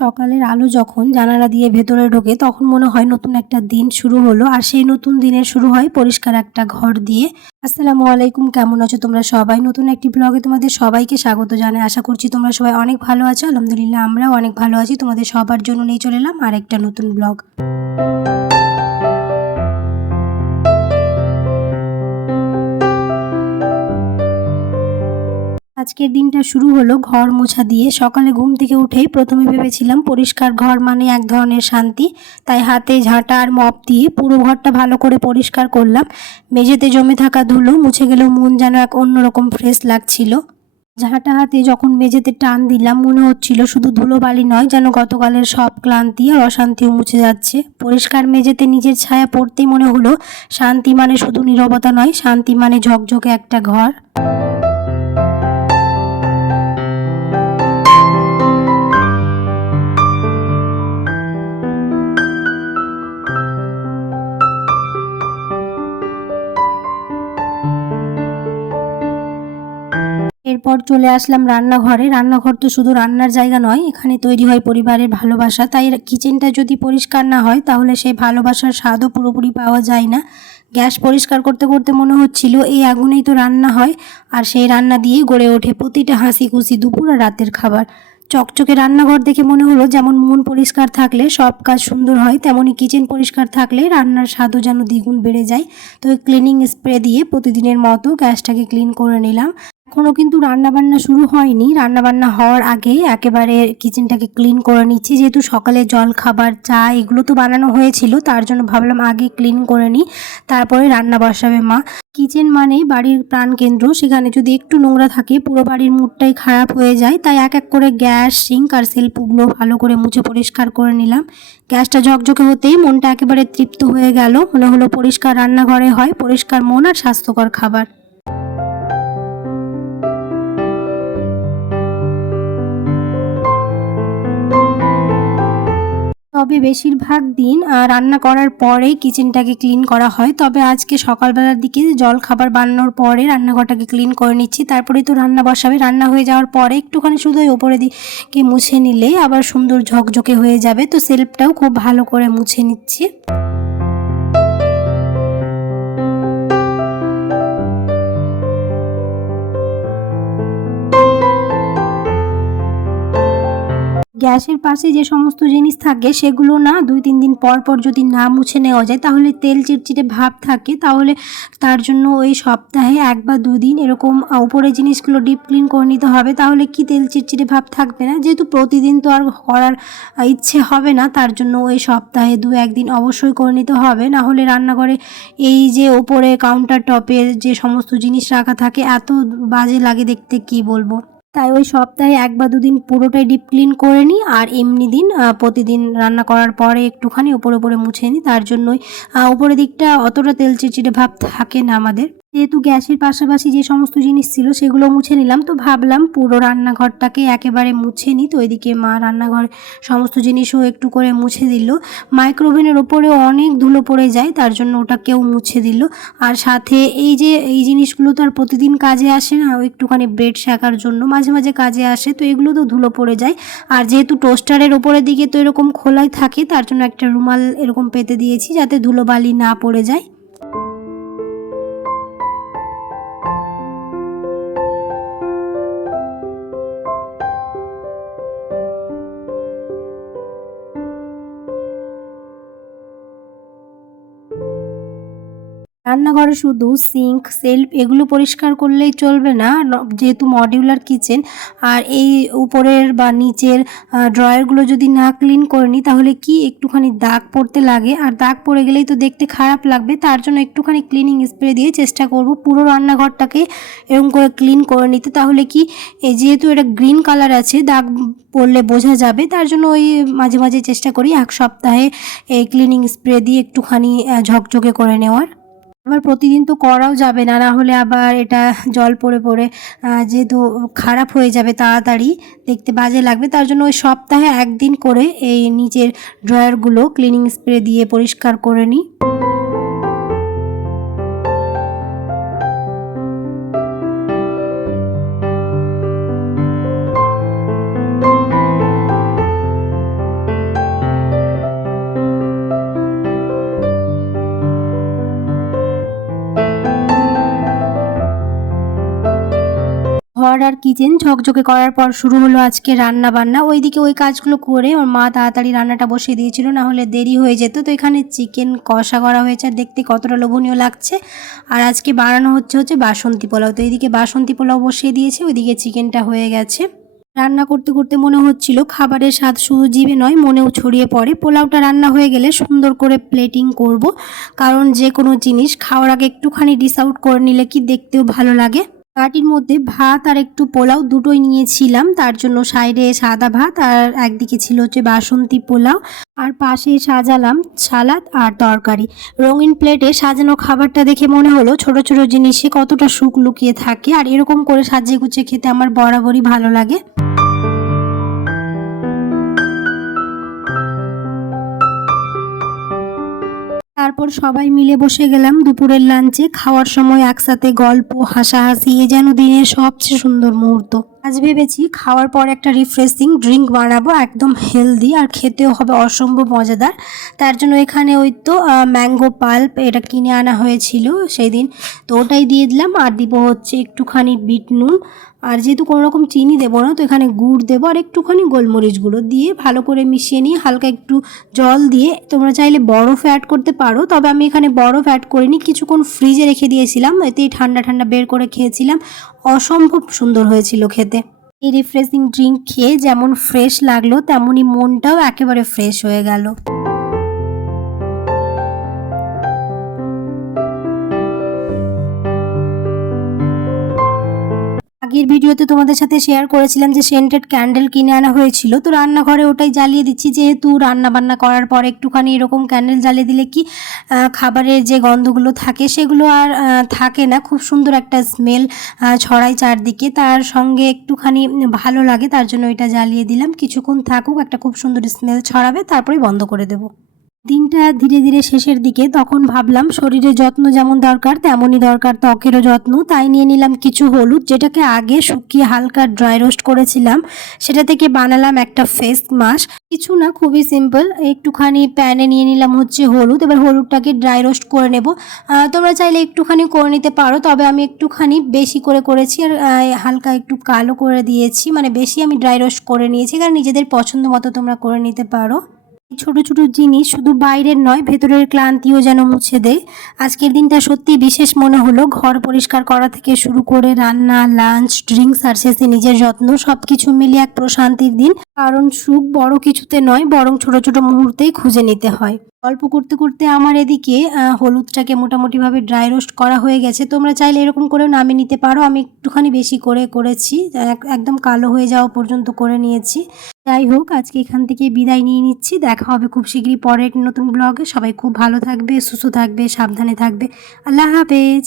সকালের আলো যখন জানালা দিয়ে ভেতরে ঢোকে, তখন মনে হয় নতুন একটা দিন শুরু হলো। আর সেই নতুন দিনের শুরু হয় পরিষ্কার একটা ঘর দিয়ে। আসসালামু আলাইকুম, কেমন আছো তোমরা সবাই? নতুন একটি ব্লগে তোমাদের সবাইকে স্বাগত জানাই। আশা করছি তোমরা সবাই অনেক ভালো আছো। আলহামদুলিল্লাহ, আমরাও অনেক ভালো আছি। তোমাদের সবার জন্য নিয়ে চলে এলাম আর একটা নতুন ব্লগ আজকের দিনটা শুরু হলো ঘর মোছা দিয়ে। সকালে ঘুম থেকে উঠেই প্রথমে ভেবেছিলাম পরিষ্কার ঘর মানে এক ধরনের শান্তি। তাই হাতে ঝাঁটা আর মপ দিয়ে পুরো ঘরটা ভালো করে পরিষ্কার করলাম। মেঝেতে জমে থাকা ধুলো মুছে গেলেও মন যেন এক অন্যরকম ফ্রেশ লাগছিল। ঝাঁটা হাতে যখন মেঝেতে টান দিলাম, মনে হচ্ছিল শুধু ধুলোবালি নয়, যেন গতকালের সব ক্লান্তি আর অশান্তিও মুছে যাচ্ছে। পরিষ্কার মেঝেতে নিজের ছায়া পড়তেই মনে হলো, শান্তি মানে শুধু নীরবতা নয়, শান্তি মানে ঝকঝকে একটা ঘর। এরপর চলে আসলাম রান্নাঘরে। রান্নাঘর তো শুধু রান্নার জায়গা নয়, এখানে তৈরি হয় পরিবারের ভালোবাসা। তাই কিচেনটা যদি পরিষ্কার না হয়, তাহলে সেই ভালোবাসার স্বাদও পুরোপুরি পাওয়া যায় না। গ্যাস পরিষ্কার করতে করতে মনে হচ্ছিল এই আগুনেই তো রান্না হয়, আর সেই রান্না দিয়েই গড়ে ওঠে প্রতিটা হাসি খুশি দুপুর আর রাতের খাবার। চকচকে রান্নাঘর দেখে মনে হলো যেমন মন পরিষ্কার থাকলে সব কাজ সুন্দর হয় তেমনই কিচেন পরিষ্কার থাকলে রান্নার স্বাদও যেন দ্বিগুণ বেড়ে যায়। তো ক্লিনিং স্প্রে দিয়ে প্রতিদিনের মতো গ্যাসটাকে ক্লিন করে নিলাম। এখনও কিন্তু রান্নাবান্না শুরু হয়নি। রান্নাবান্না হওয়ার আগে একেবারে কিচেনটাকে ক্লিন করে নিচ্ছি। যেহেতু সকালে জল, খাবার, চা এগুলো তো বানানো হয়েছিল, তার জন্য ভাবলাম আগে ক্লিন করে নিই। তারপরে রান্না বসাবে মা। কিচেন মানে বাড়ির প্রাণকেন্দ্র, সেখানে যদি একটু নোংরা থাকে, পুরো বাড়ির মুডটাই খারাপ হয়ে যায়। তাই এক এক করে গ্যাস সিঙ্ক আর সেলফগুলো ভালো করে মুছে পরিষ্কার করে নিলাম। গ্যাসটা ঝকঝকে হতেই মনটা একেবারে তৃপ্ত হয়ে গেল। মনে হলো পরিষ্কার রান্নাঘরে হয়, পরিষ্কার মন আর স্বাস্থ্যকর খাবার। তবে বেশিরভাগ দিন রান্না করার পরে কিচেনটাকে ক্লিন করা হয়। তবে আজকে সকালবেলার দিকে জল খাবার বানানোর পরে রান্নাঘরটাকে ক্লিন করে নিচ্ছি। তারপরেই তো রান্না বসাবে। রান্না হয়ে যাওয়ার পরে একটুখানি শুধু ওপরে দিকে মুছে নিলে আবার সুন্দর ঝকঝকে হয়ে যাবে। তো সেলফটাও খুব ভালো করে মুছে নিচ্ছি। গ্যাসের পাশে যে সমস্ত জিনিস থাকে, সেগুলো না দুই তিন দিন পর পর যদি না মুছে নেওয়া যায়, তাহলে তেল চিটচিটে ভাব থাকে। তাহলে তার জন্য ওই সপ্তাহে এক বা দুদিন এরকম উপরে জিনিসগুলো ডিপ ক্লিন করে নিতে হবে। তাহলে কি তেল চিটচিটে ভাব থাকবে না? যেহেতু প্রতিদিন তো আর করার ইচ্ছে হবে না, তার জন্য ওই সপ্তাহে দু একদিন অবশ্যই করে নিতে হবে। না হলে রান্নাঘরে এই যে ওপরে কাউন্টার টপের যে সমস্ত জিনিস রাখা থাকে, এত বাজে লাগে দেখতে, কি বলব? তাই ওই সপ্তাহে এক বা দুদিন পুরোটাই ডিপ ক্লিন করে নিই আর এমনি দিন প্রতিদিন রান্না করার পরে একটুখানি ওপরে ওপরে মুছে নিই তার জন্যই উপরের দিকটা অতটা তেল চিটচিটে ভাব থাকে না আমাদের। যেহেতু গ্যাসের পাশাপাশি যে সমস্ত জিনিস ছিল সেগুলো মুছে নিলাম, তো ভাবলাম পুরো রান্নাঘরটাকে একেবারে মুছে নিই। তো ওইদিকে মা রান্নাঘর সমস্ত জিনিসও একটু করে মুছে দিল। মাইক্রোওভেনের ওপরেও অনেক ধুলো পড়ে যায়, তার জন্য ওটাকেও মুছে দিল। আর সাথে এই যে, এই জিনিসগুলো তো আর প্রতিদিন কাজে আসে না একটুখানি ব্রেড শেখার জন্য মাঝে মাঝে কাজে আসে, তো এগুলো তো ধুলো পড়ে যায়। আর যেহেতু টোস্টারের ওপরের দিকে তো এরকম খোলাই থাকে, তার জন্য একটা রুমাল এরকম পেতে দিয়েছি যাতে ধুলোবালি না পড়ে যায়। রান্নাঘরে শুধু সিঙ্ক সেলফ এগুলো পরিষ্কার করলেই চলবে না। যেহেতু মডিউলার কিচেন আর এই উপরের বা নিচের ড্রয়ারগুলো যদি না ক্লিন করে নিই তাহলে কি একটুখানি দাগ পড়তে লাগে? আর দাগ পড়ে গেলেই তো দেখতে খারাপ লাগবে, তার জন্য একটুখানি ক্লিনিং স্প্রে দিয়ে চেষ্টা করব পুরো রান্নাঘরটাকে এরকম করে ক্লিন করে নিতে। তাহলে কি যেহেতু এটা গ্রিন কালার আছে, দাগ পড়লে বোঝা যাবে, তার জন্য ওই মাঝে মাঝে চেষ্টা করি এক সপ্তাহে এই ক্লিনিং স্প্রে দিয়ে একটুখানি ঝকঝকে করে নেওয়ার। আবার প্রতিদিন তো করাও যাবে না না হলে আবার এটা জল পড়ে পড়ে যেহেতু খারাপ হয়ে যাবে তাড়াতাড়ি, দেখতে বাজে লাগবে, তার জন্য ওই সপ্তাহে একদিন করে এই নিচের ড্রয়ারগুলো ক্লিনিং স্প্রে দিয়ে পরিষ্কার করে নিই। ঘর আর কিচেন ঝকঝকে করার পর শুরু হলো আজকে রান্না বান্না ওইদিকে ওই কাজগুলো করে ওর মা তাড়াতাড়ি রান্নাটা বসিয়ে দিয়েছিল, না হলে দেরি হয়ে যেত। তো এখানে চিকেন কষা করা হয়েছে আর দেখতে কতটা লোভনীয় লাগছে। আর আজকে বানানো হচ্ছে হচ্ছে বাসন্তী পোলাও। তো এইদিকে বাসন্তী পোলাও বসিয়ে দিয়েছে, ওইদিকে চিকেনটা হয়ে গেছে। রান্না করতে করতে মনে হচ্ছিল খাবারের স্বাদ শুধু জিভে নয়, মনেও ছড়িয়ে পড়ে। পোলাওটা রান্না হয়ে গেলে সুন্দর করে প্লেটিং করব। কারণ যে কোনো জিনিস খাওয়ার আগে একটুখানি ডিস আউট করে নিলে কি দেখতেও ভালো লাগে। বাটির মধ্যে ভাত আর একটু পোলাও দুটোই নিয়েছিলাম। তার জন্য সাইডে সাদা ভাত আর একদিকে ছিল হচ্ছে বাসন্তী পোলাও। আর পাশে সাজালাম সালাদ আর তরকারি। রঙিন প্লেটে সাজানো খাবারটা দেখে মনে হলো ছোট ছোট জিনিসে কতটা সুখ লুকিয়ে থাকে। আর এরকম করে সাজিয়ে গুছিয়ে খেতে আমার বরাবরই ভালো লাগে। তারপর সবাই মিলে বসে গেলাম দুপুরের লাঞ্চে খাওয়ার সময় একসাথে গল্প, হাসাহাসি, এ যেন দিনের সবচেয়ে সুন্দর মুহূর্ত। আজ ভেবেছি খাওয়ার পর একটা রিফ্রেশিং ড্রিঙ্ক বানাবো, একদম হেলদি আর খেতেও হবে অসম্ভব মজাদার। তার জন্য এখানে ওই তো ম্যাঙ্গো পাল্প এটা কিনে আনা হয়েছিল সেই দিন তো ওটাই দিয়ে দিলাম আর দিব হচ্ছে একটুখানি বিট নুন। আর যেহেতু কোনো রকম চিনি দেবো না, তো এখানে গুড় দেবো আর একটুখানি গোলমরিচ গুঁড়ো দিয়ে ভালো করে মিশিয়ে নিয়ে হালকা একটু জল দিয়ে তোমরা চাইলে বরফ অ্যাড করতে পারো, তবে আমি এখানে বরফ অ্যাড করিনি, কিছুক্ষণ ফ্রিজে রেখে দিয়েছিলাম। এতেই ঠান্ডা ঠান্ডা বের করে খেয়েছিলাম। অসম্ভব সুন্দর হয়েছিল খেতে। এই রিফ্রেশিং ড্রিঙ্ক খেয়ে যেমন ফ্রেশ লাগল তেমনই মনটাও একেবারে ফ্রেশ হয়ে গেল। আগের ভিডিওতে তোমাদের সাথে শেয়ার করেছিলাম যে সেন্টেড ক্যান্ডেল কিনে আনা হয়েছিল। তো রান্নাঘরে ওটাই জ্বালিয়ে দিচ্ছি, যেহেতু রান্না বান্না করার পর একটুখানি এরকম ক্যান্ডেল জ্বালিয়ে দিলে কি খাবারের যে গন্ধগুলো থাকে সেগুলো আর থাকে না। খুব সুন্দর একটা স্মেল ছড়ায় চারদিকে। তার সঙ্গে একটুখানি ভালো লাগে, তার জন্য এটা জ্বালিয়ে দিলাম। কিছুক্ষণ থাকুক, একটা খুব সুন্দর স্মেল ছড়াবে তারপরে বন্ধ করে দেবো। দিনটা ধীরে ধীরে শেষের দিকে, তখন ভাবলাম শরীরের যত্ন যেমন দরকার, তেমনই দরকার ত্বকেরও যত্ন। তাই নিয়ে নিলাম কিছু হলুদ, যেটাকে আগে শুকিয়ে হালকা ড্রাই রোস্ট করেছিলাম। সেটা থেকে বানালাম একটা ফেস মাস্ক কিছু না, খুবই সিম্পল একটুখানি প্যানে নিয়ে নিলাম হচ্ছে হলুদ। এবার হলুদটাকে ড্রাই রোস্ট করে নেব। তোমরা চাইলে একটুখানি করে নিতে পারো, তবে আমি একটুখানি বেশি করে করেছি আর হালকা একটু কালো করে দিয়েছি। মানে বেশি আমি ড্রাই রোস্ট করে নিয়েছি, কারণ নিজেদের পছন্দ মতো তোমরা করে নিতে পারো। ছোট ছোট জিনিস শুধু বাইরের নয়, ভেতরের ক্লান্তিও যেন মুছে দেয়। আজকের দিনটা সত্যি বিশেষ মনে হলো। ঘর পরিষ্কার করা থেকে শুরু করে রান্না লাঞ্চ ড্রিঙ্কস আর শেষে নিজের যত্ন সব কিছু মিলে এক প্রশান্তির দিন। কারণ সুখ বড় কিছুতে নয়, বরং ছোট ছোট মুহূর্তেই খুঁজে নিতে হয়। গল্প করতে করতে আমার এদিকে হলুদটাকে মোটামুটিভাবে ড্রাই রোস্ট করা হয়ে গেছে। তোমরা চাইলে এরকম করেও নামিয়ে নিতে পারো। আমি একটুখানি বেশি করে করেছি। এক- একদম কালো হয়ে যাওয়া পর্যন্ত করে নিয়েছি। যাই হোক, আজকে এখান থেকে বিদায় নিয়ে নিচ্ছি। দেখা হবে খুব শীঘ্রই পরের নতুন ব্লগে সবাই খুব ভালো থাকবে, সুস্থ থাকবে, সাবধানে থাকবে। আল্লাহ হাফেজ।